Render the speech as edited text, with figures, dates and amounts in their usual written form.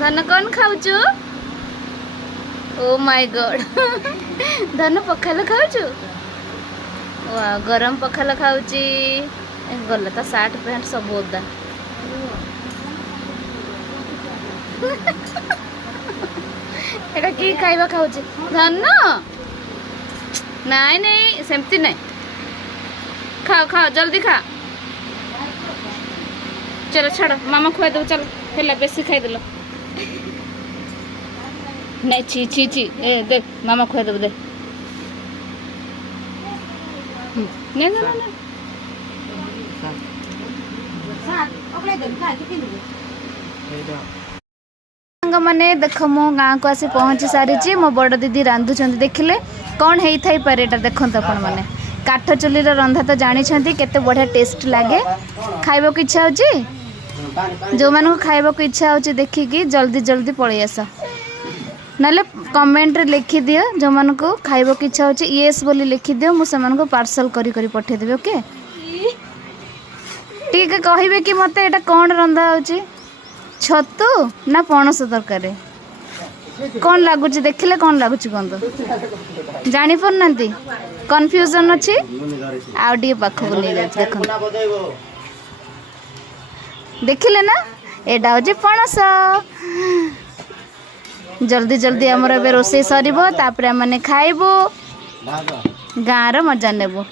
धन कौन खाऊचु? Oh my God धन पखाल खाऊचु? वाह गरम पखाल खाऊची गला तो सार्ट पैंट सब ओदा एटा की खाइबा खाऊची धन नाई नहीं सेमती नहीं खाओ खाओ जल्दी खा चलो छाड़ मामा खुआ दो चलो हेला बेसी खाई देलो नहीं छी छी छी ए देख मामा खुआ दो दे नहीं नहीं नहीं मैंने देख मो गाँ को आसी पहुँची सारी मो बड़ दीदी रांधुंट देखिले कौन है थाई पारे देखते अपन मैंने काठ चुली रंधा तो जानी केते बढ़िया टेस्ट लगे खाइबा को इच्छा होची जो मानू खाइबा को इच्छा होची देखिकी जल्दी जल्दी पळै आस नाले कमेंट रे लिखि दियो जो मानू को खाइबा को इच्छा होची यस बोली लिखि दियो मु समान को पार्सल करी करी पठे देबे ओके ठीक है कहिबे कि मते एटा कोन रंधा होची छतु ना पणस तरकारी कौन लगुच देखिले कौन लगुच कहतु जानी पारनांती कन्फ्यूजन अच्छी आउ टे पाखक नहीं जाए देख देखिले ना एटा हूँ पणस जल्दी जल्दी आमर ए रोसे सर तापर मैंने खाइबू गाँव मजा नेबू।